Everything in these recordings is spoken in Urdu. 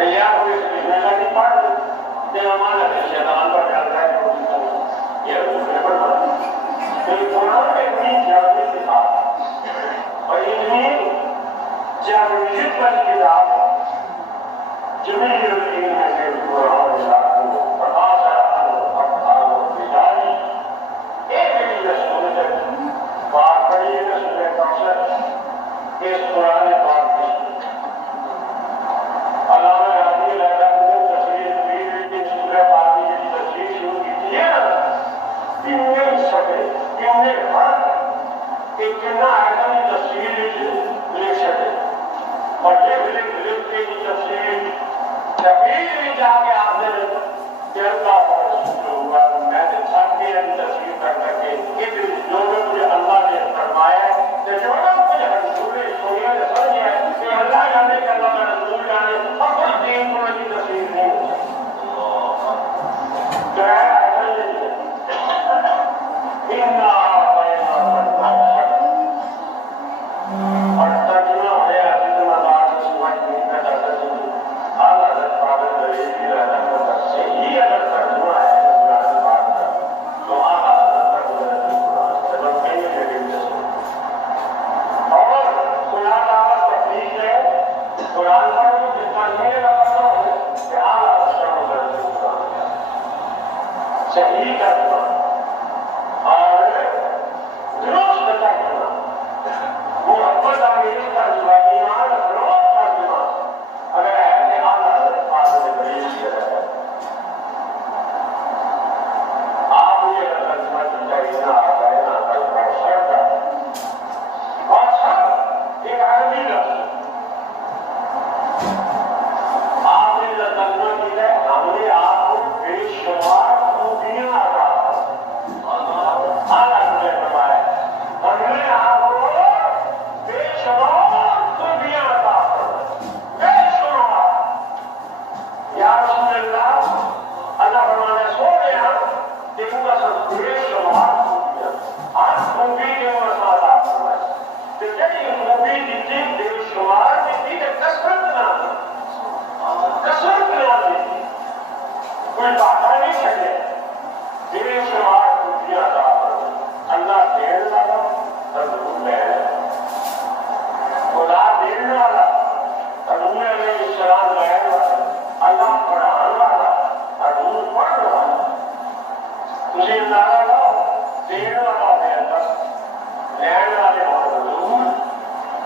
تیار ہوئے بسم اللہ کی پڑھ دے ہمارا شیطان پر ڈالتا ہے یہ دوسرے پر تو یہ قرآن میں اتنی زیادہ کتاب اور اتنی جامعیت والی کتاب ہے جمیل الدین ہے کہ قرآن شاہدوں پرخاش آرہانوں بجاری ایک بھی رسول ہے بات بڑی ہے رسول کوثر اس قرآن پاک کی علامہ حضی لہذا نے تصویر بھی کی سورہ پاک کی تصویر شروع کی تھی اتنے سکے اتنے فرق اتنا ایسا تصویر لکھ سکے اور یہ لکھ کے تصویر تقریر بھی جا کے آپ نے کہ اللہ ہوا میں نے تھک کے تصویر کر کے یہ جو مجھے اللہ نے فرمایا ہے کہ جو مجھے رسول سنیا نے سمجھ ہے کہ اللہ جانے کہ اللہ کا رسول جانے اور کوئی دین کو کی تصویر نہیں ہو سکتی جو ہے ایسا نہیں اور ترجمہ ہے حضرت مدار سے سمجھ نہیں کر سکتی اللہ حضرت فاضل دلیل رہنا صحیح اگر ترجمہ ہے قرآن پاک کا تو اللہ حضرت قرآن سے بس کہیں لے اور قرآن آواز تحقیق ہے قرآن پڑھو جتنا میرے لگتا ہو کہ اللہ حضرت قرآن صحیح ترجمہ اور درست ترجمہ محبت آمیز ترجمہ ایمان درست ترجمہ اگر ہے کہ اللہ حضرت فاضل دلیل سے رہتا آپ یہ ترجمہ کی چاہیے نہ آ جائے نہ ترجمہ شرط اور سب ایک عربی لفظ آپ نے ترجمہ کی ہے ہم نے آپ کو بے شمار خوبیاں عطا اعلیٰ نے فرمایا ہم نے آپ کو بے شمار خوبیاں عطا بے شمار یا رسول اللہ اللہ فرمانے سو گیا دیکھوں گا سب بے شمار خوبیاں ہر خوبی کے مسئلہ عطا فرمائے تو جب خوبی دیتی بے شمار دیتی کہ کثرت نہ کثرت نہ دیتی کوئی باتہ نہیں سکے بے شمار خوبیاں عطا اللہ دین والا حضور ہے خدا دین والا حضور علیہ السلام لین والا اللہ پڑھان والا حضور پڑھ والا تجھے اندازہ لاؤ دین والا ہے اللہ لین والے اور حضور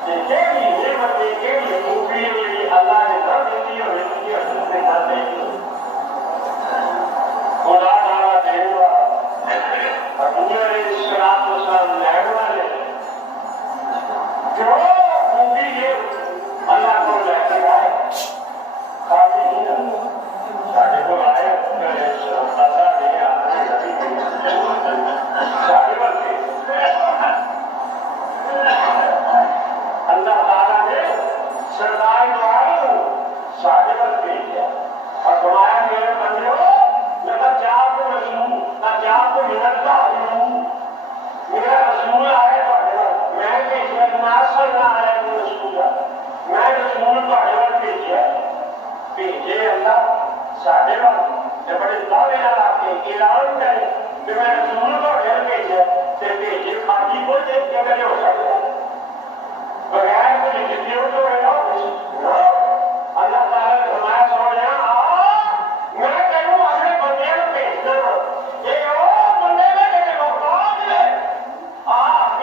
کہ کیلی نعمتیں کیلی خوبیاں میری اللہ نے نہ دیتی اور دیتی حضور نے نہ دیتی خدا تعالیٰ دین والا حضور علیہ السلام لین والے جو خوبی یہ اللہ کو لے کر آئے خالی نہیں ساڑھے کو آئے اللہ نے آنے نبی ساڑھے بلکہ اللہ تعالیٰ نے سردار دعائیں ساڑھے بلکہ کیا اور فرمایا میرے بندوں لقد جاءکم رسول قد جاءکم من اللہ میرا رسول آئے میں بھیجا ناصر نہ آیا رسول میں رسول پڑھنے بھیجا بھیجے اللہ ساڑھے وقت بڑے دعوے نہ آتے اعلان کرے کہ میں رسول پڑھنے بھیجا تو بھیجے خالی کو دیکھ کے کرے ہو سکتا بغیر کوئی لکھتی ہو تو رہا اللہ تعالیٰ نے فرمایا سمجھا میں کہوں اپنے بندے کو بھیجنا یہ وہ بندے میں کہ محتاج ہے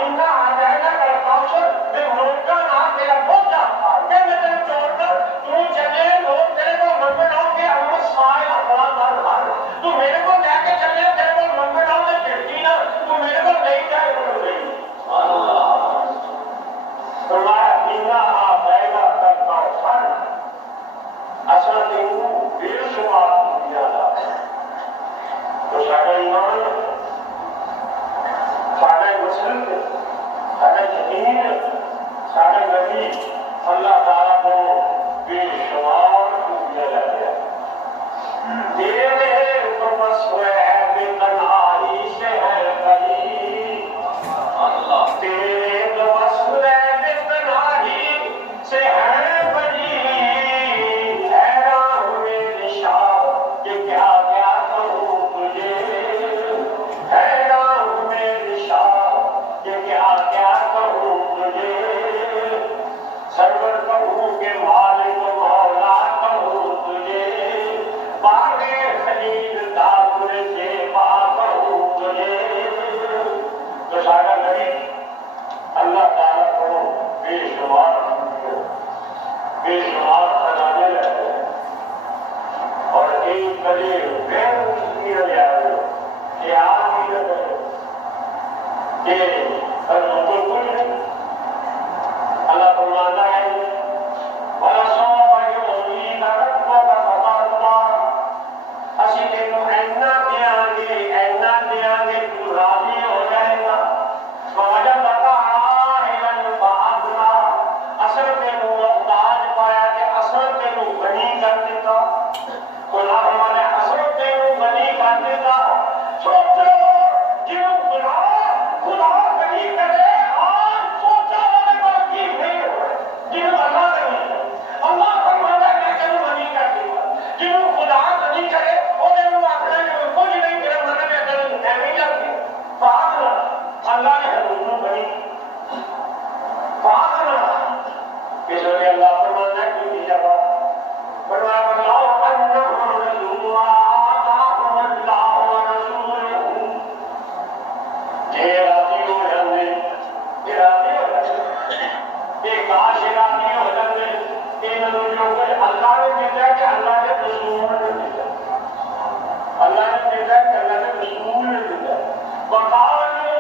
انہیں آ جائے گا کل کوثر میں موقع نہ تیرا بوجھا کہ میں تیرے چھوڑ کر تو چلے لوگ تیرے کو منگل آؤ کہ ہم سائے اپنا دار ہار تو میرے کو لے کے چلے تیرے کو منگل آؤ میں پھرتی نا تو میرے کو نہیں جائے منگل نہیں فرمایا انہیں آ جائے گا کل کوثر اصل دیکھوں بے شمار دنیا تھا تو ساڑھا ایمان ساڑھا مسلم ساڑھا یقین ساڑھا نبی اللہ تعالیٰ کو بے شمار دنیا لے گیا تیرے بس ہوئے بے تنہائی سے ہے قریب تیرے بس ہوئے بے تنہائی سے ہے قریب حیران کہ مالک و مولا کہوں تجھے، باغ خلیل داخل سے پاک کہوں تجھے۔ تو سارا نبی اللہ تعالیٰ کو بے شمار خزانے رہتے ہیں، اور ایک بڑے غیر مسلم رہے کہ آپ بھی رہتے کہ بالکل کچھ نہیں۔ اللہ فرماتا ہے وَلَسَوْفَ يُعْطِيكَ رَبُّكَ فَتَرْضَىٰ، اسی تینوں اینا دیا گے تو راضی ہو جائے گا۔ وَوَجَدَكَ عَائِلًا فَأَغْنَىٰ، اصل تینوں محتاج پایا کہ اصل تینوں غنی کر دیتا۔ خدا ہمارے اصل تینوں غنی کر دیتا۔ سوچو جنہوں خدا غنی کرے، آج سوچا والے باقی نہیں ہوئے جنہوں اللہ غنی کرے۔ اللہ فرماتا ہے کہ تینوں غنی کر دیتا۔ جنہوں خدا غنی کرے وہ تینوں آخر جو کچھ نہیں کرے مطلب ہے تینوں اہمی جاتی فاغنا، اللہ نے حضور غنی فاغنا، اس لیے اللہ فرماتا ہے کہ جگہ فرمایا بتلاؤ انہم رسول آتاہم اللہ ورسولہ، یہ راضی ہو جاندے، یہ راضی ہو جاندے، یہ کاش راضی ہو جاندے، انہوں جو کچھ اللہ نے دیتا ہے کہ اللہ کے رسول نے دیتا ہے، اللہ نے دیتا ہے کہ اللہ کے رسول نے دیتا ہے۔ وقالوا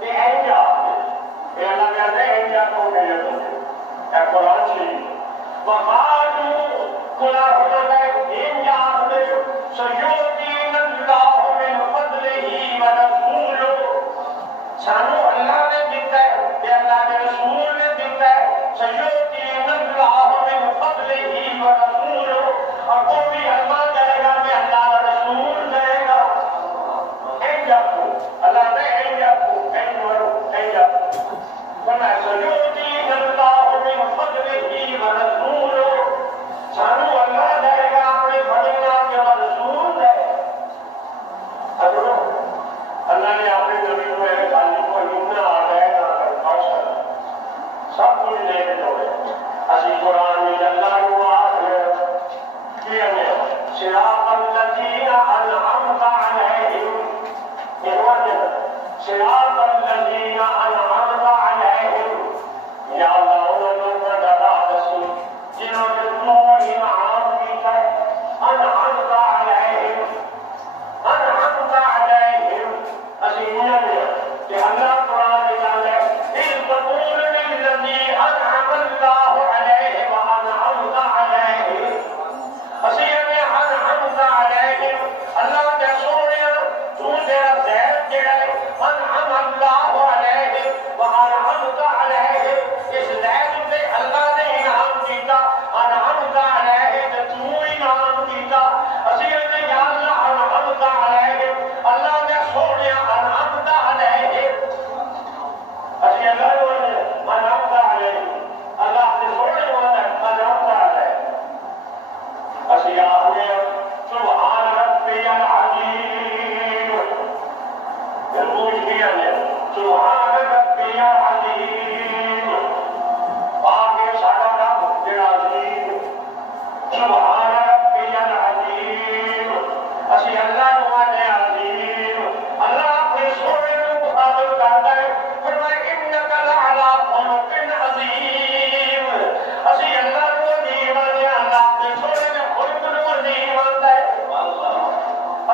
یہ اینجا، یہ اللہ کہتے ہیں اینجا کو میرے بندے، اے قرآن شریف، وقالوا خدا فرماتا ہے اینجا میں سیؤتینا اللہ من فضلہ ورسولہ، سانو اللہ نے دیتا ہے کہ اللہ کے رسول نے دیتا ہے، سیؤتینا اللہ من فضلہ ورسولہ، اور وہ بھی اللہ دے گا میں اللہ کا رسول دے گا۔ اینجا کو اللہ نے اینجا کو اینجا فرمایا سیؤتینا اللہ من فضلہ ورسولہ، سانو اللہ دے گا اپنے فضل کے رسول دے گا۔ اللہ نے اپنے نبی کو ایک خالی کو ہمنا آ جائے گا سب کچھ لے کے دوڑے۔ اسی قرآن میں اللہ کو آخر کہ ہمیں صراط الذین انعمت علیہم، صراط الذین انعمت علیہم، یا اللہ انہوں نے دعا دسی جنہوں نے تو انعام کیتا ہے، انعمت علیہم، انعمت علیہم، اسیمیہ میں کہ اللہ قرآن نکال ہے اِذْ تَقُولُ لِلَّذِي أَنْعَمَ اللَّهُ عَلَيْهِ وَأَنْعَمْتَ عَلَيْهِ، اسیمیہ میں انعمت علیہم، اللہ کے سوڑیا تو تیرا زہر جڑا ہے، انعم اللہ علیہ وَأَنْعَمْتَ عَلَيْهِ، اس زہر پہ اللہ نے انعام کیتا، انعمت علیہ تو تو انعام کیتا، اسیمیہ میں یا اللہ انعمت علیہ، اللہ نے سوڑیا انعمت علیہ، اسی اللہ نے انعمت علیہ، اللہ نے سوڑیا انعمت علیہ، اسی آخر سبحان ربی العظیم، بالکل کیا نے سبحان ربی العظیم، آگے سارا نام تیرا عظیم، سبحان ربی العظیم، اسی اللہ نے عظیم، اللہ اپنے سونے میں مخاطب کرتا ہے فرمائے انک لعلی خلق عظیم، اسی اللہ کو عظیم ہے، اللہ اپنے سونے میں خلق کو عظیم آتا ہے،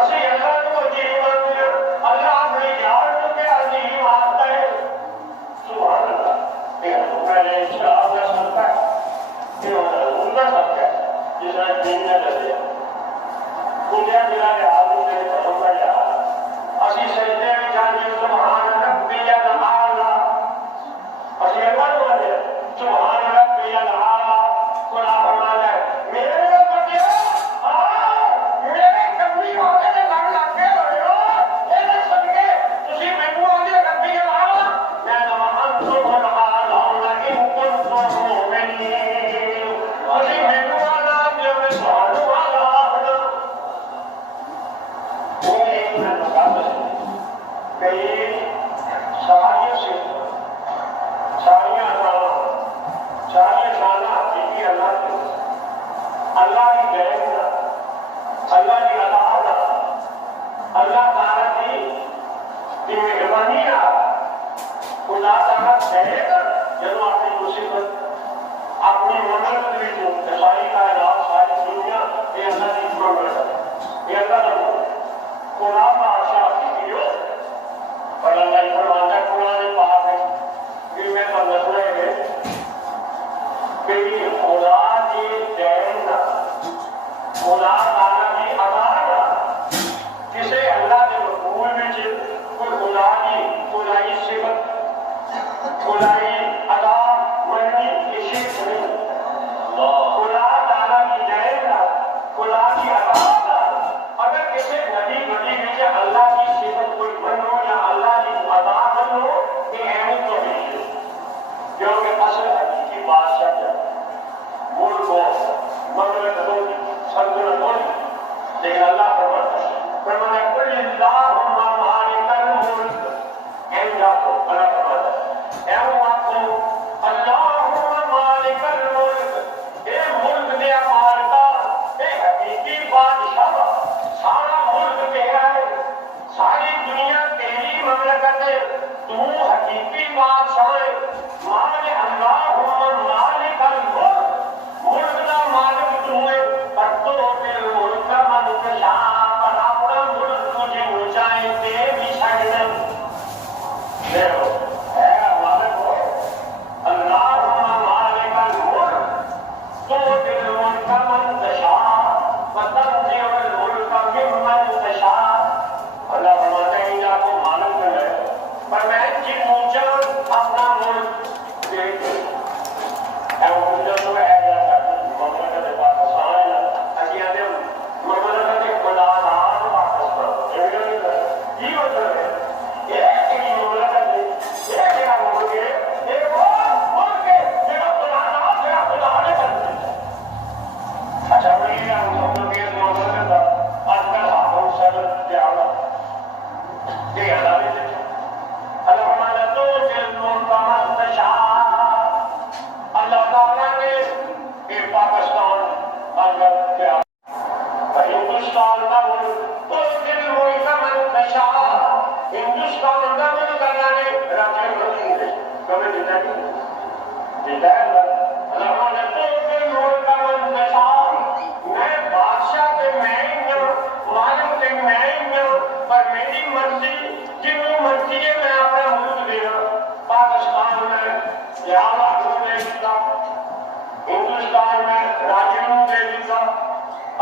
اسی اللہ کو عظیم ہے، اللہ اپنے یار کو عظیم آتا ہے، سبحان اللہ۔ میں نے انشاءاللہ سنتا ہے کہ ان کا سب ہے جس نے دین نے دے دیا کھلیا ملا کے آدمی سے قسم کا یاد، اسی سجدے میں جانے سبحان ربی الاعلیٰ، اسی اللہ کو دے سبحان ربی الاعلیٰ، خدا فرماتا ہے میرے بندے میرے کمی والے نے لڑ لگے ہوئے ہو، یہ صدقے تسی مینوں آندے ربی الاعلیٰ، میں انتم الاعلون ان کنتم مؤمنین، اسی مینوں آنا جو میں سوالوں والا ساری اللہ کی دین کا، اللہ کی عطا کا، اللہ تعالیٰ کی مہربانی کا، خدا تعالیٰ دے گا جب اپنی مصیبت اپنی مدد بھی تو ساری کائنات ساری دنیا یہ اللہ کی مدد ہے، یہ اللہ کا خدا بادشاہ کی جو اور اللہ فرماتا ہے قرآن پاک ہے کہ میں تو نسل ہے کہ خدا کی دین خدا تعالیٰ کی عطا کسے اللہ کے مقبول میں کوئی خدا کی خدائی صفت خدائی عطا منی کسی نہیں خدا تعالیٰ کی دین خدا کی عطا اگر کسی نبی بڑی میں اللہ کی صفت کوئی بنو یا اللہ کی عطا بنو یہ اہم تو نہیں ہے کیونکہ اصل حقیقی بادشاہ ہے ملک ہو مملکت ہو سلطنت ہو لیکن اللہ فرماتا ہے قل اللہم مالک الملک اے جاؤ اللہ فرماتا ہے اے وقت اللہم مالک الملک اے ملک دیا مالکا اے حقیقی بادشاہ سارا ملک تیرا ہے ساری دنیا تیری مملکت ہے تو حقیقی بادشاہ ہے مان اللہم مالک الملک ملک کا مالک تو ہے اور تو ملک کا منتشا پر اپنا ملک تجھے اونچائی دے بھی چھڑنا دیکھو اے مالک ہو اللہم مالک الملک تو ملک کا منتشا وتنزع الملک ممن تشاء اللہ فرماتا ہے کہ آپ کو مالک ہے پر میں جی اونچا اپنا ملک دے دوں اے اونچا تو ہے مملکت پاکستان اسی آتے مملکت خدا نام پاکستان یہ مطلب ہے ایک مملکت ہے ایک جگہ ملک ہے ایک اور ملک ہے جگہ خدا نام جگہ خدا نے کرتے ہیں اچھا بھئی ہم کے مملکت آج کل ہم سب دیالا یہ اللہ نے اللہ تو جلد منتشا اللہ تعالیٰ نے یہ پاکستان اگر کیا ہندوستان کا ملک تو دل ملک کا منتشا ہندوستان کا ملک اللہ نے رکھے ملک کبھی دیتا نہیں دیتا ہے اللہ تو دل ملک کا منتشا میں بادشاہ کے میں مالک کے میں پر میری مرضی جنہوں مرضی ہے میں اپنا ملک دے رہا پاکستان میں لہٰذا دے دیتا ہندوستان میں راجیوں دے دیتا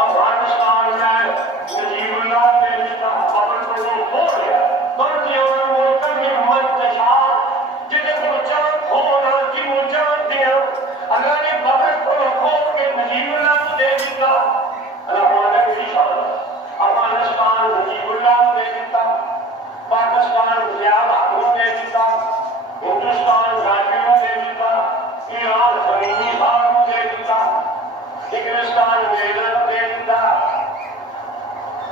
افغانستان میں نجیب اللہ دے دیتا خبر کو وہ ہو گیا مرضیوں ملک میں منتشا جنہیں کو چاند ہونا کی وہ چاند دیا اللہ نے خبر کو کھول کے نجیب اللہ کو دے دیتا اللہ ہمارا بھی شامل افغانستان نجیب اللہ کو دے دیتا پاکستان زیادہ کو دے دیتا ہندوستان راجیوں دے دیتا ایران زمینی بھاگ کو دے دیتا انگلستان ویلن دے دیتا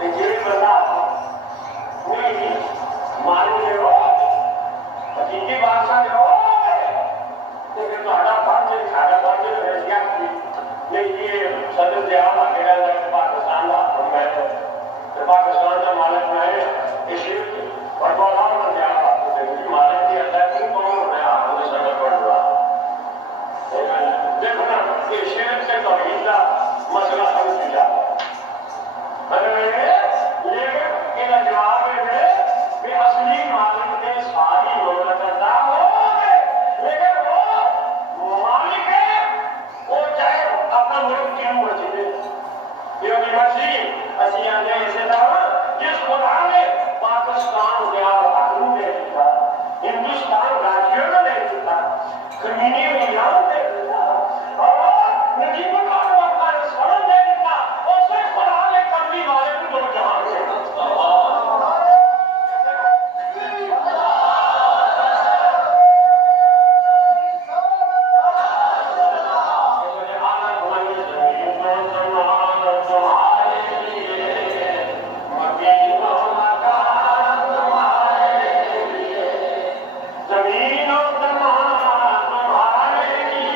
یہ بتا کوئی مالک دے ہو حقیقی بادشاہ دے ہو لیکن تھوڑا فرض حیثیت کی یہ صدر زیادہ کہہ رہا ہے پاکستان کا حکم ہے پاکستان کا مالک میں اسی اور بہت میں زیادہ مالک کی اللہ کی کون میں آپ کو صدر پڑھ رہا دیکھو نا یہ شرک سے توحید کا مسئلہ حل کیا لیکن ان جواب میں کہ اصلی مالک نے ساری مملکت نہ ہو لیکن وہ مالک ہے وہ چاہے اپنا ملک کیوں مرضی دے یہ اپنی مرضی اسی آنے ایسے طرح جس خدا نے پاکستان حکم دے دیتا ہندوستان راجیوں میں دے دیتا زمینی ایران دے دیتا اور نجیب اللہ کو افغانستان دے دیتا اسے خدا نے کملی والے کو دو جہاں دے زمین اور زمان تمہارے لیے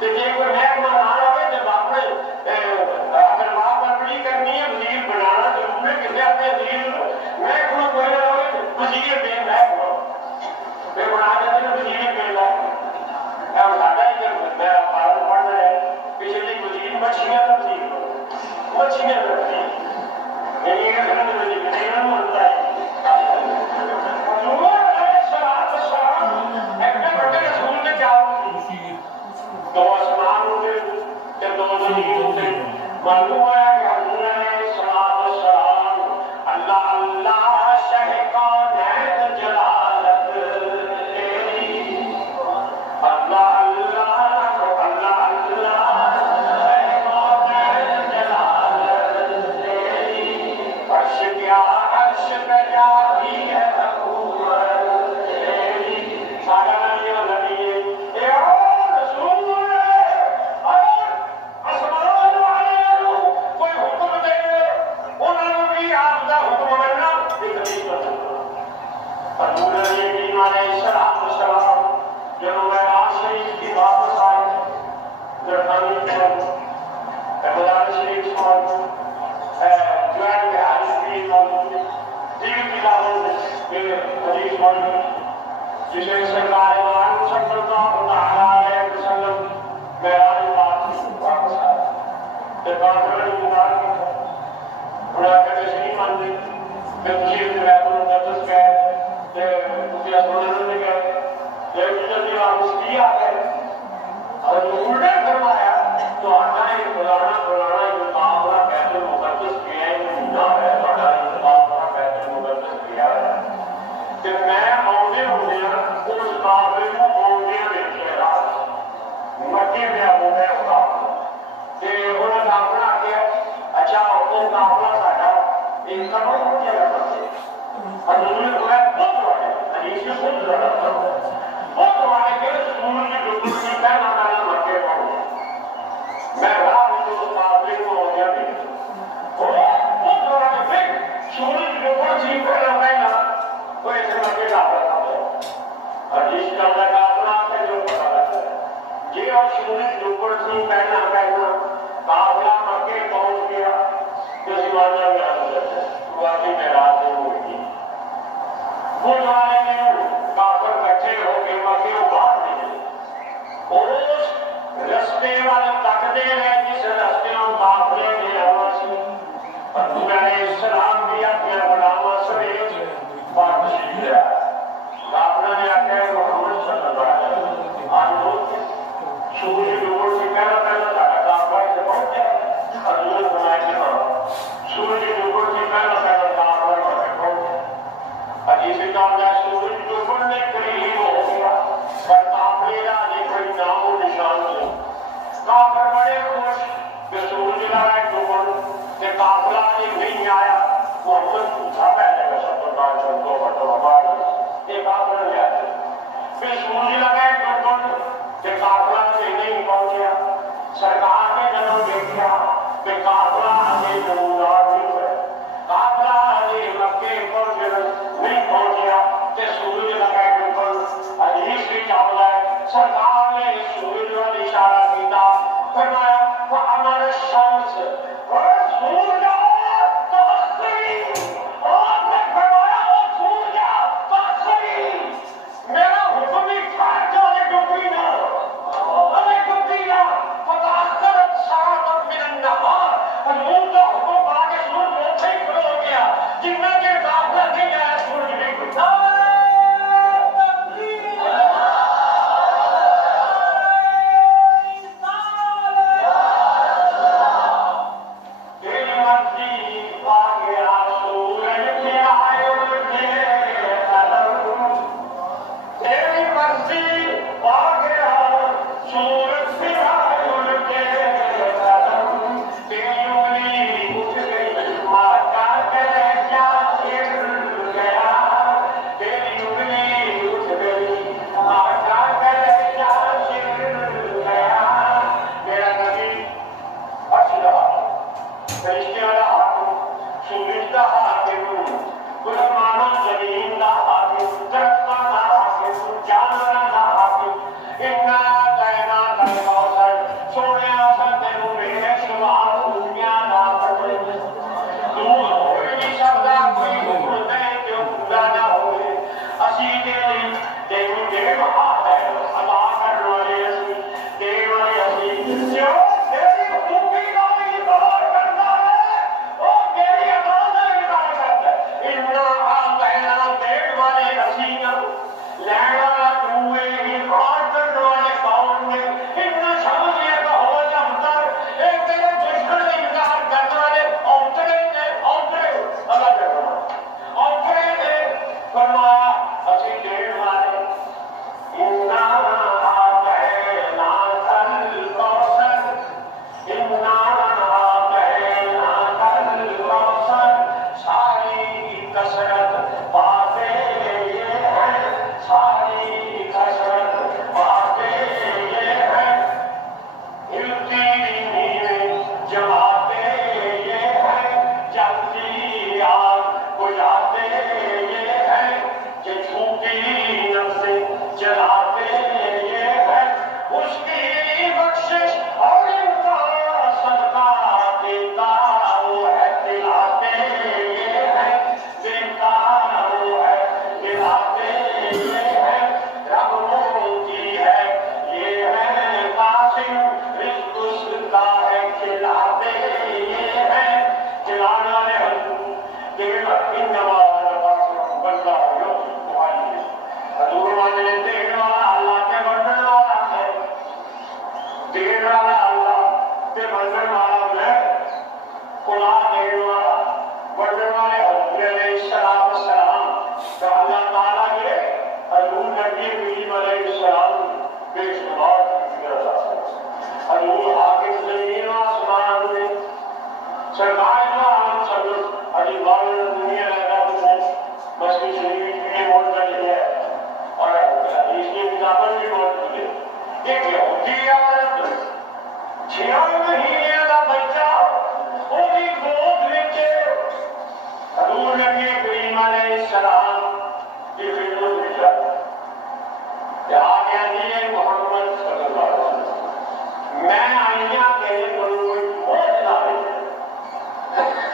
کہ کوئی محکمہ نہ رہے تو مچھلیاں رکھتی مچھلیاں رکھتی میری گھر میں نہیں ملتا ہے دو آسمان ہوتے کہ دو زمین ہوتے معلوم ہے کہ حضور علیہ السلام اللہ اللہ شہ کونین جلالت تیری اللہ اللہ اللہ اللہ شہ کونین جلالت تیری عرش کیا عرش پہ جاتی ہے حکومت تیری سارا نبی نبی اے رسول آسمان والے کوئی حکم دے انہوں نے بھی آپ کا حکم ماننا حضور علیہ السلام جب معراج شریف کی واپس آئے درخانی شریف جو ہے حدیث موجود دیگر کتابوں میں حدیث موجود جسے سرکار عالم صلی اللہ علیہ وسلم معراج واپس آئے کافر مبارک انہاں کہتے تشریف آندے کہ تشریف بیت المقدس گئے کہ تسی اسمان میں گئے کہ جلدی واپس کیا گئے اور حضور نے فرمایا تو ہمارا بلانا مقابلہ بیت المقدس کیا ہے نہ ہے بڑا مقابلہ بیت المقدس کیا ہے کہ میں آؤندے ہوندے اس قابل کو آؤندے دیکھے رات مکے میں ہو گئے کہ انہوں نے اپنا کیا اچھا وہ قافلہ ساڈا ایک کروڑ ہو گیا حضور نے فرمایا بہت بڑے حدیث میں خود بہت بڑے کہ سورج کی ڈوبنے کی پہلا پہلا مکے پہنچا میں راہ میں تو قافلے کو ہو گیا نہیں بہت بڑا کہ پھر سورج کی ڈوبنے کی پہلا پہلا وہ ایسے مکے قافلہ تھا حدیث کا قافلہ ہے جو پتا لگتا ہے یہ اور سورج ڈوبنے کی پہلا پہلا قافلہ مکے پہنچ گیا تو زمانہ میں حضرت واقعی معراج ہوئی وہ زمانے میں کافر کٹھے ہو کے مکے کو باہر نکلے اس رستے والے تکتے ہیں جس رستے میں قافلے نے آنا سی حضور علیہ السلام بھی اپنے غلاموں سمیت باہر تشریف لے آئے قافلہ نے آکے محمد صلی اللہ علیہ وسلم آج لوگ سورج ڈوبنے سے پہلا پہلا قافلہ سے پہنچ گیا حضور نے فرمایا کہ ہاں سورج ڈوبنے سے پہلا پہلا قافلہ پہنچ گیا حدیث میں کہا سورج ڈوبنے کے قریب ہو گیا پر قافلے کا یہ کوئی نام و نشان نہیں کافر بڑے خوش کہ سورج لگا ڈوبن کہ قافلہ نہیں آیا محمد پوچھا پہلے کہ سب کا چلو بٹو ہمارا یہ قافلہ لے آتے پھر سورج لگا ڈوبن کہ قافلہ نہیں پہنچیا سرکار نے جنم دیکھا کہ قافلہ آگے نمودار نہیں ہوئے قافلہ آگے مکے پر نہیں پہنچیا کہ سورج لگائے ڈوبن حدیث بھی چاہتا ہے سرکار نے سورج کا اشارہ کیا فرمایا وَعَمَلَ الشَّمْسِ وَسُورَ تَأْخِرِي اور نے فرمایا وہ سورج تأخری میرا حکم ہی تھا جو ڈوبی نہ فتأخرت ساعة من النهار حضور کا حکم پا کے سورج اوپر ہی کھڑا ہو گیا جتنا دیر قافلہ نہیں آیا سورج نہیں کھڑا تیری مرضی پا گیا سورج کے آئے اٹھے قدم تیری مرضی پا گیا سورج سے آئے اٹھے قدم تیری انگلی اٹھ گئی ماتا کرے کیا گر گیا تیری انگلی اٹھ گئی ماتا کرے کیا گر گیا میرا نبی اچھا فرشتے والا حاکم سورج کا حاکم مسلمانوں زمین کا حاکم درختوں کا حاکم جانوروں کا حاکم اِنَّا کائنات الکوثر سونے آسان تینوں میرے سوال دنیا نہ پڑے تو ہوئی نہیں سکتا کوئی حکم دے جو پورا نہ ہوئے اسی کے لیے تینوں دے وہاں ہے عطا کرنے والے اسی دے والے اسی جو تیری حکم کی چلاتے یہ ہے چلانا نے حضور ان نواز بندہ ہو حضور والے دین والا اللہ کے بندن والا ہے دین والا اللہ کے بندن والا ہے خدا دین والا بندن والے حضور علیہ السلام تو اللہ تعالیٰ کے حضور نبی کریم علیہ السلام بے شمار حضور حاکم زمین و آسمان میں سرکار جو عالم صدر علی بال دنیا لگا ہے مسجد شریف کی موت کر لی ہے اور اس کی کتابت بھی موت کر لی ایک یہودی عورت 6 مہینے کا بچہ وہی گود میں حضور نبی کریم علیہ السلام کی خدمت میں جاتا کہ آگے آدھی محمد صلی اللہ علیہ وسلم میں آئیاں کہے کوئی موت لانے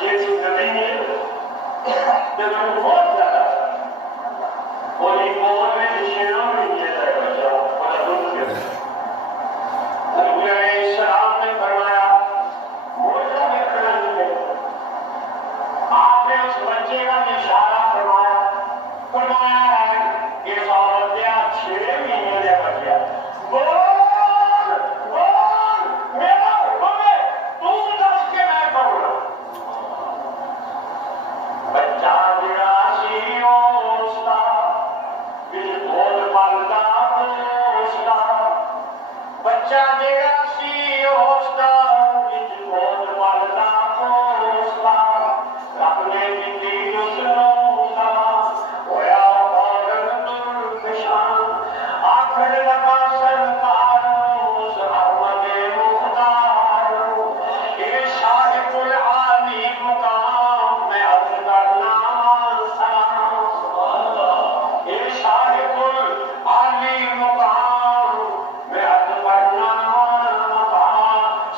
یہ زندگی میں جب موت زیادہ وہی موت میں نشانہ میں یہ ہے بچہ بڑا دکھ کیا حضور علیہ السلام نے فرمایا موجہ میں کھڑا نہیں ہے آپ نے اس بچے کا اشارہ فرمایا ہے کہ عورت یا 6 مہینے کا بچہ بول میرا حکم ہے تو دس کے میں کروں بچہ میرا سی ہوستا بچ بول پالتا ہوستا بچہ میرا سی ہوستا بچ بول پالتا ہوستا رب نے زندگی اس نوستا ہویا پاگل درکشان آخر لگا سرکار اس احمد مختار یہ شاہد العالی مقام میں عرض کرنا سلام یہ شاہد العالی مقام میں عرض کرنا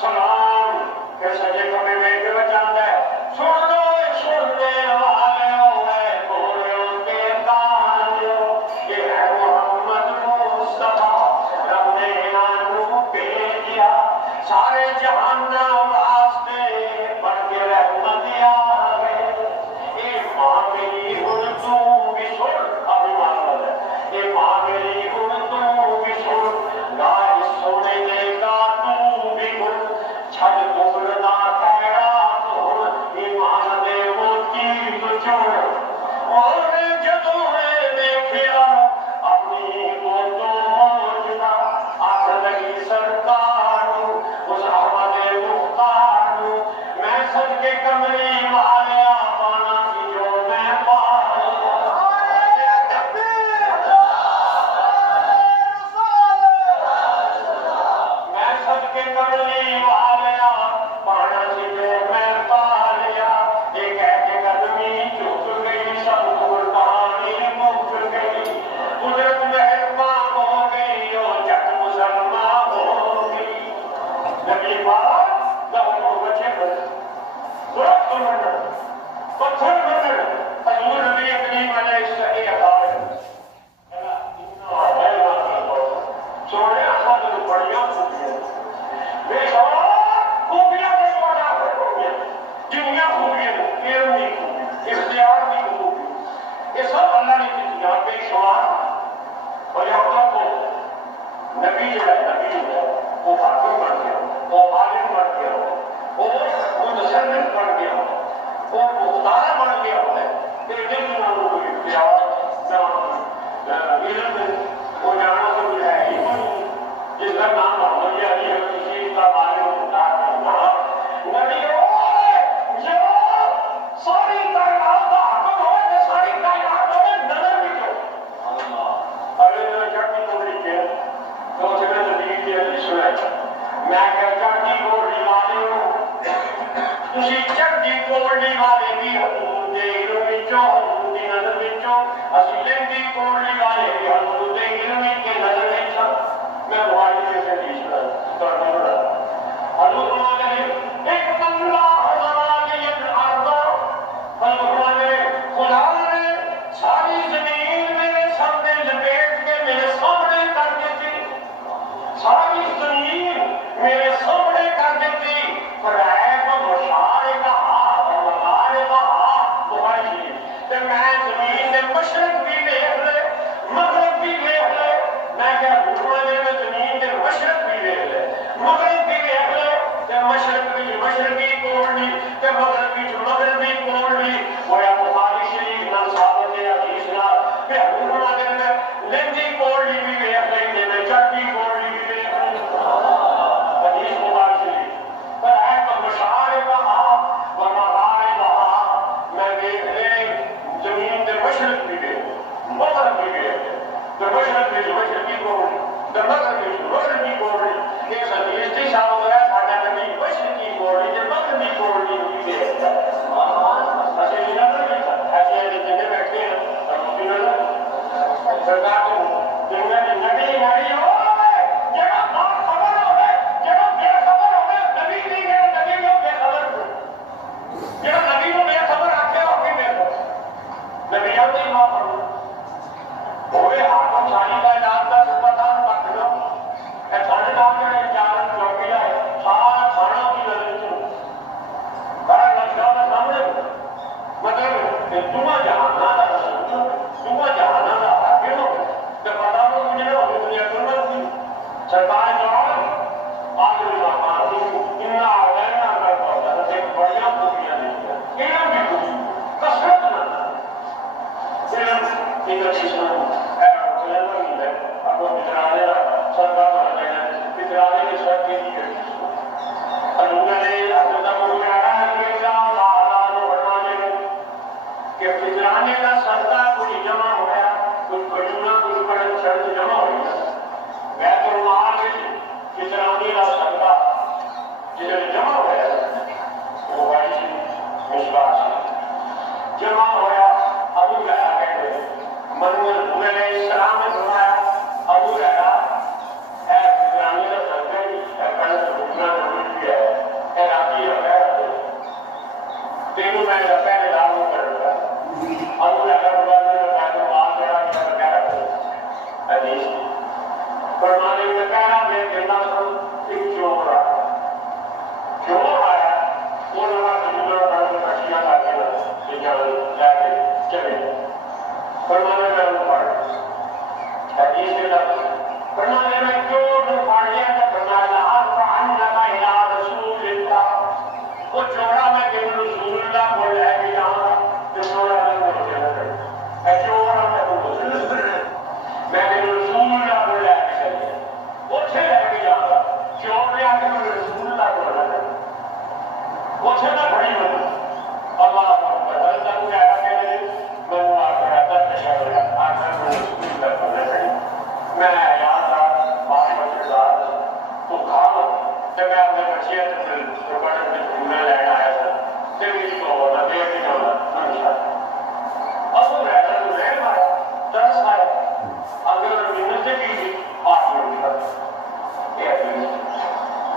سلام کہ سجے کبھی بیٹھے بچاند ہے سن لو سننے والے ہوئے بولو کے کانو یہ ہے محمد مصطفیٰ رب نے انہوں بھیجیا سارے جہان واسطے بن کے رحمت آگئے اے ماں میری ہن تو بھی سن ابھی مان ہے اے ماں میری ہن تو بھی سن گا اس سونے دے گا تو بھی گن چھڑ گمرنا خیرات ہن ایمان دے وہ تیر چڑ اور جدوں نے دیکھیا اپنی وہ تو موجودہ آخ لگی سرکار اس احمد مختار میں سج کے کمری والیا پانا سی جو میں پایا میں سج کے کمری والیا پانا سی جو میں پالیا یہ کہہ کے قدمی جھک گئی سب قربانی مک گئی قدرت مہربان ہو گئی اور جٹ مسلمان ہو گئی نبی پاک دونوں بچے بڑے درخت منڈر پتھر منڈر حضور نبی کریم علیہ السلام سونے آسا تو بڑیاں خوبیاں بے شمار خوبیاں بے شمار خوبیاں جنیاں خوبیاں علمی خوبی اختیار کی خوبی یہ سب اللہ نے کتنی بے شمار اور یہاں تک کو نبی جو ہے نبی جو ہے وہ حاکم بن گیا وہ عالم بن گیا وہ متصرف بن گیا وہ مختار بن گیا ہے کہ جن لوگوں کو اختیار علم وہ جانا ضرور ہے ایمان جس کا نام محمد علی ہے کسی کا عالم مختار کرنا نبی جو ساری کائنات کا حکم ہو کہ ساری کائنات میں نظر بھی جو اگر چٹنی نظری کے تو اسے میں نبی کی علی سنائی میں کہ چٹنی کوڑی والے ہوں اسی چٹنی کوڑی والے بھی حضور دے علم وچوں حضور دی نظر وچوں اسی لیندی کوڑی والے بھی حضور دے علم کے نظر وچوں میں معاہدے سے پیش کرتا حضور والے ایک اللہ زمانی الارض حضور والے خدا نے ساری زمین میرے سامنے لپیٹ کے میرے سامنے کر دی تھی ساری زمین میرے سامنے کر دی تھی مشرقی کوڑنی کہ مغربی کوڑنی وہ یا بخاری شریف نہ ثابت ہے حدیث نہ کہ حضور نے لنگی کوڑنی بھی ویکھ لئی نے چٹی کوڑنی بھی ویکھ لئی حدیث بخاری شریف پر ہے تو مشارقہ و مغاربہ میں دیکھ لے زمین کے مشرق بھی ویکھ مغرب بھی ویکھ the مشرقی کوڑنی the مغربی کوڑنی ایک حدیث تھی صاحب ہے ساڈا نبی مشرقی کوڑنی تے مغربی کوڑنی بھی ویکھ اچھا یہ نہ ایسے جتنے بیٹھے ہیں سرکار دنیا کی نبی نبی ہو جڑا خبر ہوے جڑا بے خبر ہوے نبی نہیں ہے نبی جو بے خبر جڑا نبی کو بے خبر آکھے ہو کہ بے خبر نبی دی ماں پر ہوئے حاکم شاہی کائنات کا سپردار وقت لو اے تھانے دار نے چارن چوکیا ہے سارا کھانا بھی نظر چوں بڑا لشکر کا سامنے مطلب تمہاں جہاں نہ تمہاں جہاں نہ حاکم ہو تے پتہ ہو مجھے ہو دنیا کی سرکار جواب آخر مقام اننا اعلینا کا پہنچا ایک بڑیا خوبیاں نہیں ہے علم بھی خوبی کثرت نہ علم ایک چیز نہ علم نہیں ہے اب وہ بجرانے سرکار بنا رہے ہیں بجرانے کی شرط کی ہے حضور نے حضرت ابو ہریرہ کے ساتھ حالات فرمانے کہ بجرانے کا سردا کوئی جمع ہو گیا کچھ کجورا کچھ بڑے شرط جمع ہو گیا بیت المال بجرانے کا سردا جس جمع ہو گیا وہ بڑی سی مشکل جمع ہو گیا ابو ہریرہ کہتے ہیں منظر حضور علیہ السلام نے فرمایا ابو ہریرہ اے بجرانے کا سردا ہے کل رکنا ضروری ہے اے راتی ہے تینوں میں پہلے لاگو کر رہا ابو ہریرہ بیت المال جڑا کیا رکھو حدیث فرمانے میں کہا میں دینا سن ایک چور آیا وہ لگا کجورا پڑھ کٹیاں لا کے لے کے چلے فرمانے میں ان پڑھ حدیث کے لفظ فرمانے میں چور نے پڑھ لیا تو فرمایا ارفعنک الی رسول اللہ وہ چورا میں کہ رسول اللہ کو لے کے جاؤں تو چورا نے مجھے نہ چورا میں کہ رسول اللہ کو لے کے چلے اوچھے لے کے جاؤں چور نے آ کے رسول اللہ کو لے کے اوچھے میں بڑی ہوں اللہ بدل تک میں آیا کہ میں آ کر آتا تشہر آخر میں رسول اللہ کو لے کے میں یاد تھا بات مجھے تو کھاؤ کہ میں اپنے بچے تو بڑے میں گھومنے لینا آیا تھا پھر میری کو ہونا دیر بھی ہونا ہمیشہ اب وہ رہتا تو رہ مارا ترس آیا اگر محنت سے کی آٹھ منٹ کا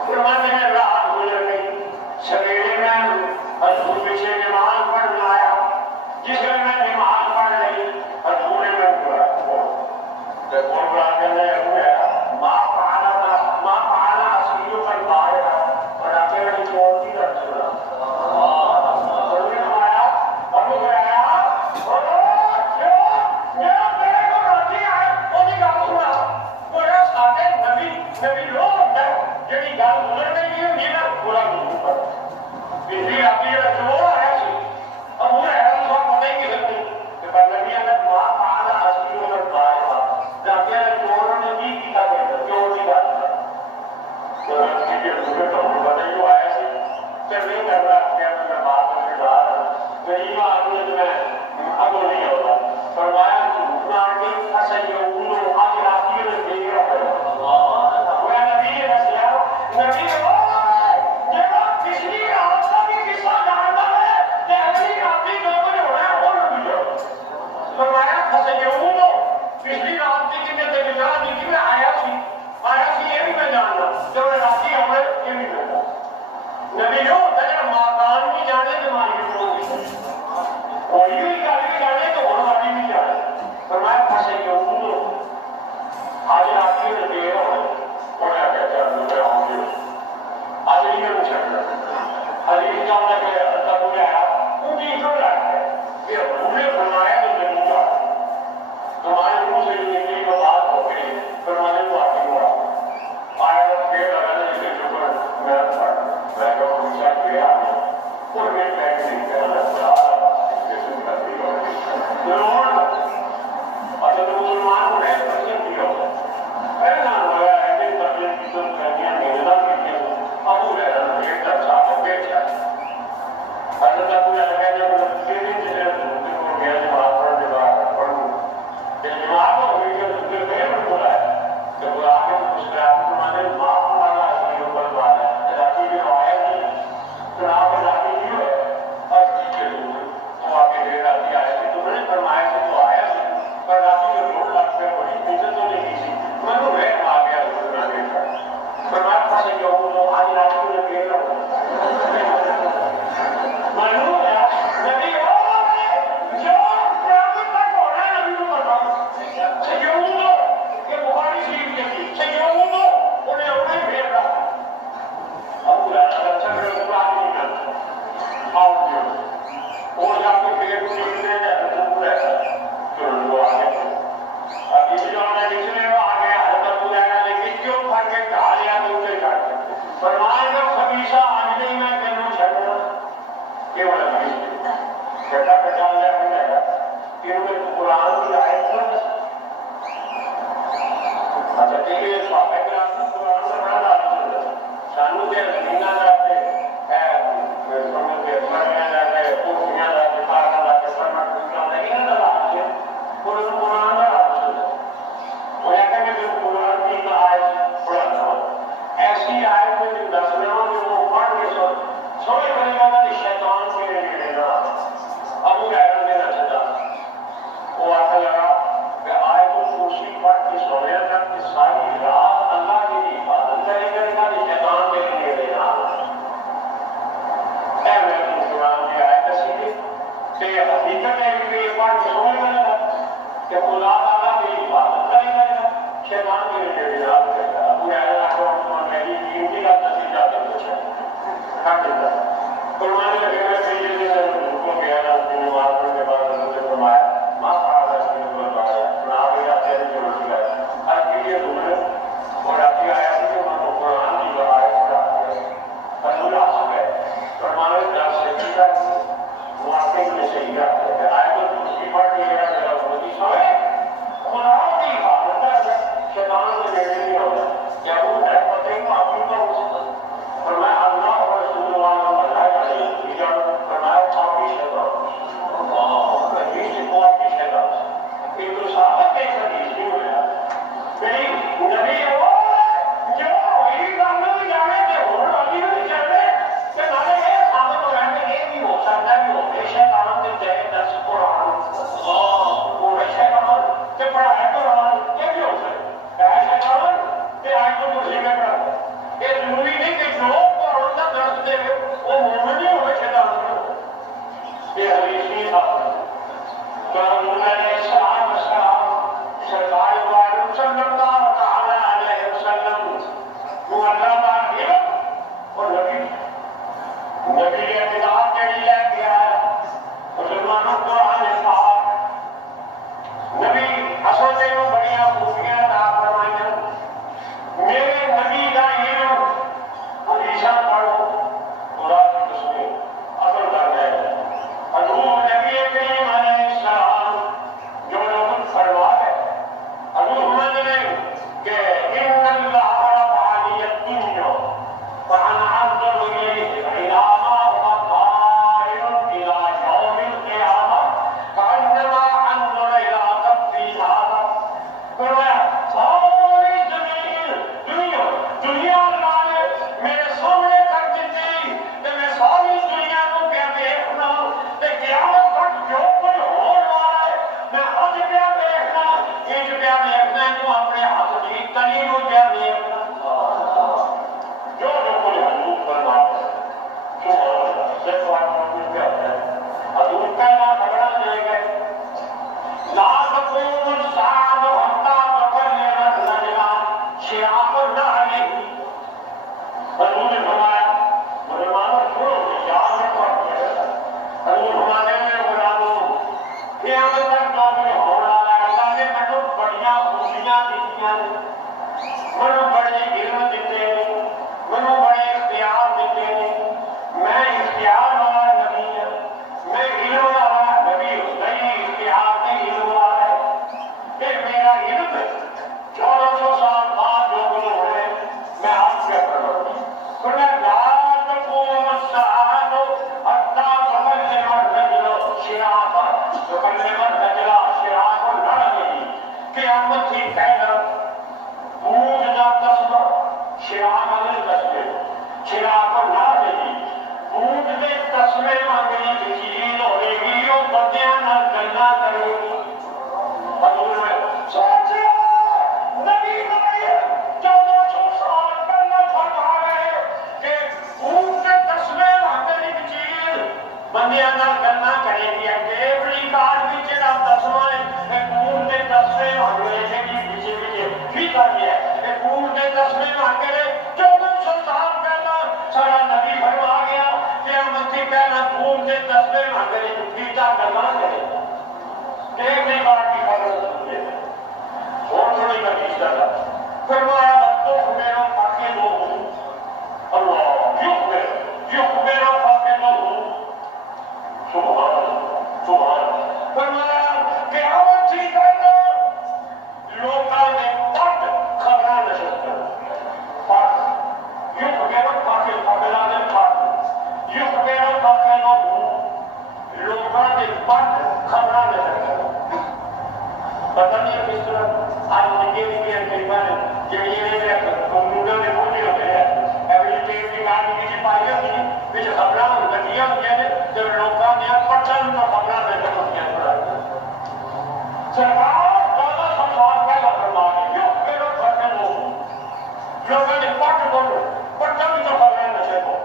فرمانے میں رات گزر گئی سویرے میں حضور پیچھے نماز پڑھنا آیا جس میں نماز پڑھ رہی حضور نے میں کون بڑا کرنے ہوئے ماں پالا اصلیوں پر باہر اور آگے والی چور کی طرف چھوڑا چناب راضی نہیں ہوئے اور پیچھے لوگ تو آ کے دیر راضی آئے تھے تو نے فرمایا سے تو آیا تھا پر راضی جو 2 لاکھ روپے بڑی عزت تو نہیں کی تھی میں نے رہ آ گیا فرمایا تھا سے جو وہ آج رات کو نے پھر رہا معلوم ہے نبی جو قیامت تک ہونا ہے نبی کو بتاؤ سیدوں یہ بخاری شریف کے تھی سیدوں انہیں انہیں پھر رہا اب اچھا میرے کو آج نہیں کرتا آؤ جو اور جا کے پھر نکلنے جاتا تو رہتا جو لوگ آگے اب اس جانا نکلے وہ آگے حضرت بجانا لیکن کیوں پھر کے کہا لیا تو اسے کرتے فرمائے گا خبیصہ آج نہیں میں تینوں چھڑنا کیوں لگی چھٹا پہچان لیا ہم نے گا کہ قرآن کی آیت پر اچھا ٹھیک ہے صحابہ کرام کی قرآن سے بڑا دعوت سانو دے زمینہ جاتے سمجھ کے مرمیا جاتے کوٹیاں جاتے پارا جاتے پرمٹ پوچھا لیکن دعوت ہے قرآن کا دعوت وہ کہتے ہیں کہ قرآن کی آیت پڑھا ایسی آیت میں جو دس رہا ہوں جو وہ پڑھ کے سمجھ کرے گا کہ شیطان کے لیے لینا ابو حیرت نے نہ چلا وہ آتا لگا کہ آیت الکرسی پڑھ کے سونے تک کہ ساری رات اللہ کی عبادت کرے گا کہ شیطان کے لیے لینا اے میں قرآن کی آیت سیکھی کہ حقیقت ہے کہ یہ پڑھ کے سونے میں لگا کہ خدا تعالیٰ کی عبادت کرے گا شیطان کے لیے لینا ابو حیرت کو میری قیمتی کا نتیجہ دے پوچھا قربانی لگے ہوئے پھر یہ حکم کیا نا نماز پڑھنے کے بعد حضرت نے فرمایا ماں پڑھا اس نے فرمایا نہ آگے جاتے ہیں جو روٹی ہے ہر کے لیے ڈھونڈے اور آپ کی آیا کہ انہوں نے قرآن کی لڑائی پڑھا دیا حضور آ سکے فرمانے دس سے کی کر واقعی میں صحیح کرتے ہیں آئے تو دوسری پڑھ کے میرا میرا وزی سوئے خدا کی حفاظت ہے شیطان سے نیڑے نہیں ہوتا کیا وہ ہے پتہ ہی معافی کا ہو سکتا فرمایا اللہ اور رسول اللہ کا بتایا فرمایا کافی شیطان حدیث کو آپ کی شیطان یہ تو صحابت کے حدیث نہیں ہوا میری نبی وہ جو وہی کرنا بھی جانے کہ ہونے والی بھی چلے کہ نارے یہ ثابت ہو رہا ہے یہ بھی ہو سکتا ہے وہ شیطان کے تحت دس قرآن وہ شیطان کے پڑھائے قرآن یہ بھی ہو سکتا ہے شیطان کہ آج تو مسلم میں پڑھا یہ ضروری نہیں کہ جو قرآن کا درس دے وہ مومن ہی ہوئے شیطان میں یہ حدیث نہیں تھا تو حضور علیہ السلام سرکار وعلیکم صلی اللہ تعالی علیہ وسلم وہ اللہ تعالی اور نبی کے کتاب کے لیے کیا ہے مسلمانوں قرآن پاک نبی اصل میں وہ بڑیاں خوبیاں عطا فرمائیں میرے نبی کا علم حدیثاں پڑھو قرآن کی قسمیں اصل کر جائے حضور نبی کریم علیہ السلام جو لوگ فرما ہے حضور محمد نے کہ ان اللہ رفع لی الدنیا فانا انظر الیہ الی ما هو قائل الى یوم القیامہ کانما انظر الى کفی هذا فرمایا ساری دنیا اللہ نے میرے سامنے کر دیتی کہ میں ساری دنیا کو کیا دیکھنا کہ قیامت تک جو کچھ ہونے والا ہے میں خود کیا دیکھنا انج کیا دیکھنا ہے تو اپنے ہاتھ کی تلی کو کیا دیکھنا جو کچھ حضور فرماتے ہیں صرف آپ کیا ہے حضور پہلا تگڑا دے گئے لا تقوم الساعة حتى تكلم الرجلان شعاب النعل حضور نے فرمایا مسلمانوں چھوڑو یاد رکھو حضور فرماتے ہیں غلاموں قیامت تک جو کچھ ہونے والا ہے اللہ نے مجھے بڑیاں خوبیاں دیتیاں مجھے بڑے علم دیتے ہیں مجھے بڑے اختیار دیتے ہیں میں اختیار والا نبی ہوں میں علم والا نبی ہوں نہیں اختیار نہیں علم والا ہے کہ میرا علم 1400 سال بعد جو کچھ ہوئے میں آپ کیا کروں سنیں لا تقوم الساعة حتى تكلم الرجل شعابا تكلم الرجل شعاب النعل قیامت کی پہلا بوجھ نہ تصبر شعاب النعل شعاب النعل تسمے مانگنی کی چیز ہوئے گی وہ بندیاں نہ گلنا کرے گی حضور میں سوچو نبی بھائی 1400 سال پہلے فرما رہے کہ خون کے تسمے مانگنی کی چیز بندیاں نہ گلنا کرے گی اگے بڑی کار بھی جڑا تسمہ ہے خون کے تسمے مانگنے سے بھی پیچھے پیچھے ٹھیک آ گیا ہے خون کے تسمے مانگنے 1400 سال پہلا سارا نبی فرما گیا قیامت سے پہلا خون کے تسمے مانگنے کو پیتا کرنا کرے گا ایک نہیں بار کی خبر سنتے ہیں اور تھوڑی کا چیز کرتا فرمایا بطوخ میرا پاکے دو ہوں اللہ یخ میرا پاکے دو ہوں سبحان فرمایا قیامت سے پہلا لوگاں نے پٹ خبریں نشر کر پٹ یخ میرا پاکے خبریں نے پٹ یخ میرا پاکے دو ہوں لوگاں نے پٹ خبریں نشر کر پتہ نہیں کس طرح آج نگے نگے قریباً جڑیے نے کمپیوٹر میں پہنچے ہوئے ہیں ایوری پیٹ کی کار کی کسی پائی ہوئی کچھ خبریں لگیاں ہوئی ہیں جب لوگوں نے پٹن کا خبریں نشر ہوتی ہیں سرکار 1400 سال پہلا فرما کے یوں میرے پٹن ہو لوگوں نے پٹ بولو پٹن کا خبریں نشر ہو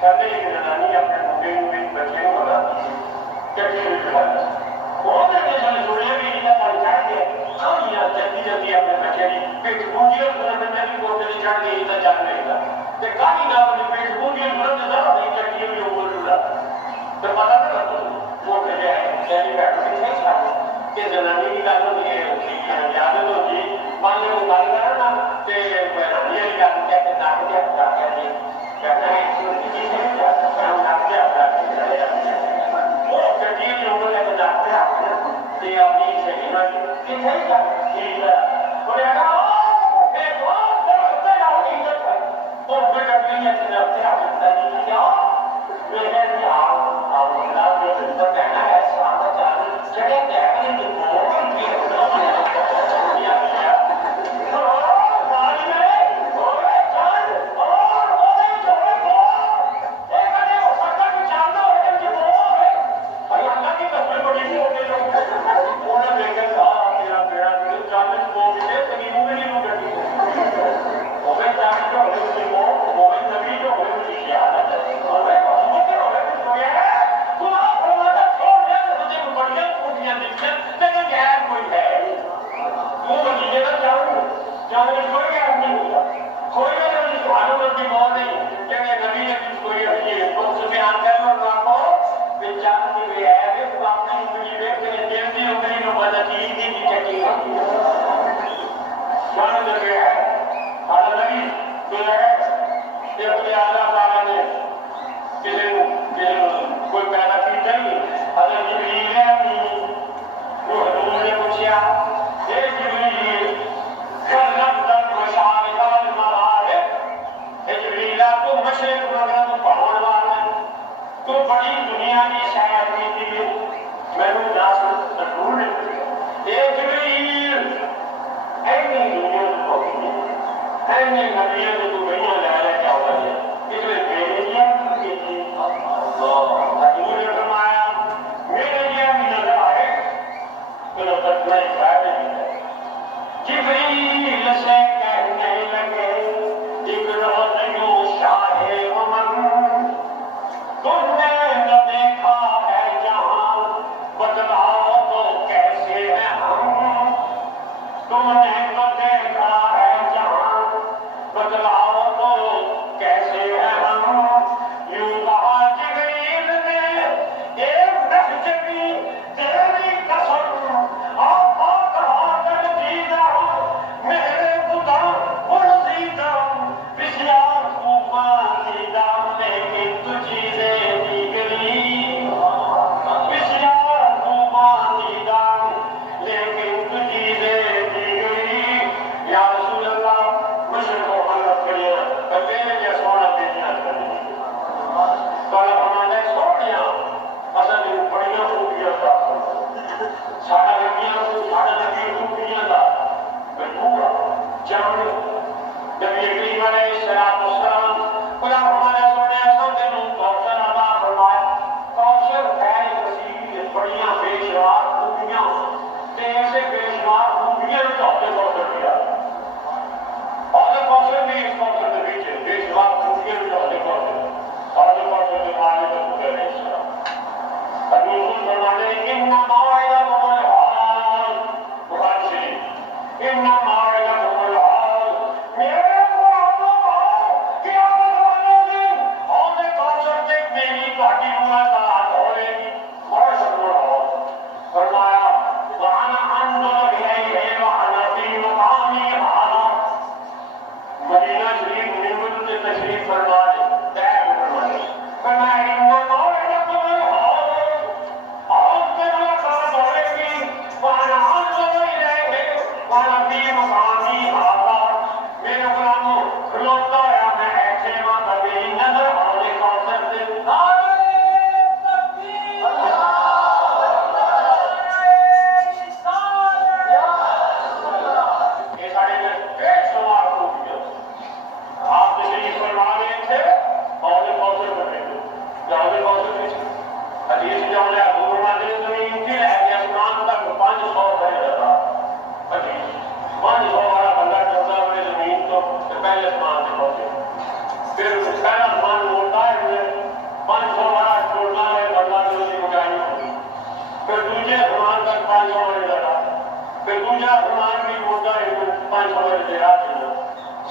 سارے ایک جنانی اپنے منڈے میں بچے کو بناتی ہے چٹی میں بناتی وہ سنیا بھی نہیں چڑھ گیا ہم یہاں جلدی جلدی اپنے بچے کی پیٹ بونجی اور بندہ بھی کوٹے سے چڑھ گئی تو چل رہے گا کہیں نہ اپنے پیٹ بونجی اور چٹی بھی وہ بولوں تو پتا نہ لگتا وہ کہ شہری بیٹھ کہ زنانی کی گل ہوتی ہے اجازت ہوتی مان لو گل کرنا کہ یہ گل کہ نک کے ہاتھ رکھ کے وہ چٹی کی عمر لے کے نک کے ہاتھ اپنی شہری ٹھیک ہے لیکن تجھی دے دی گئی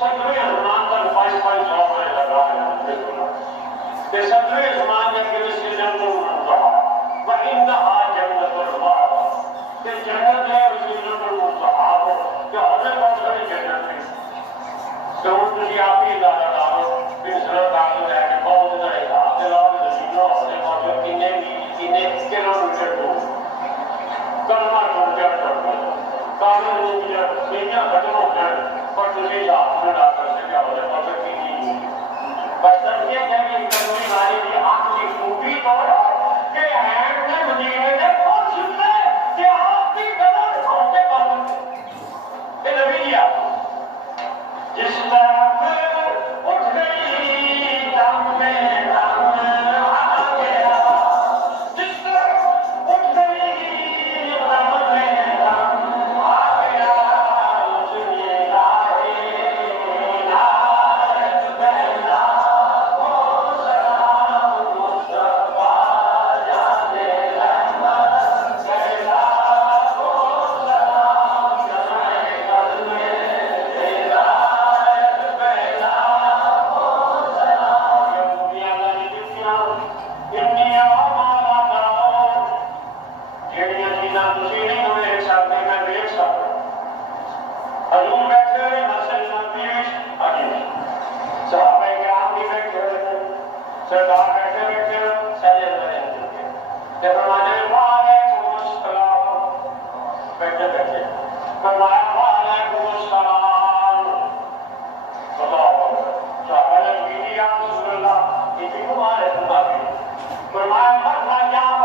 صدرے زمان تک 500 میں لگا ہے کہ صدرے زمان کے کسی جنت المنتہا وَإِنَّهَا جَنَّةُ الْمَأْوَىٰ کہ جنت ہے اسی جنت المنتہا کو کہ ہمیں بہت ساری جنت ہے تو تجھے آپ ہی ادارہ دارو پھر ضرورت آگے جائے کہ بہت ادھر ہے آپ دلاؤ زمینوں ہونے موجود کنے کلو میٹر دور کلمہ ڈھونڈ کر قانون روپیہ سیدھا ختم ہو جائے اور تجھے آپ میں ڈاکٹر سے کیا ہوتا ہے پتہ کی نہیں بس یہ ہے کہ کلمی ماری کی آنکھ کی خوبی تو کہ ہینڈ میں مدینے نے کون سنتا ہے کہ آپ کی قدر کھوتے پاتے یہ نبی کیا جس طرف اٹھ گئی دم میں دم آ گیا جس طرف اٹھ گئی دم میں دم آ گیا تجھے لائے لائے پہلا وہ سلام مصطفیٰ جانے رحمت پہلا وہ سلام جانے قدم تیرا فرمایا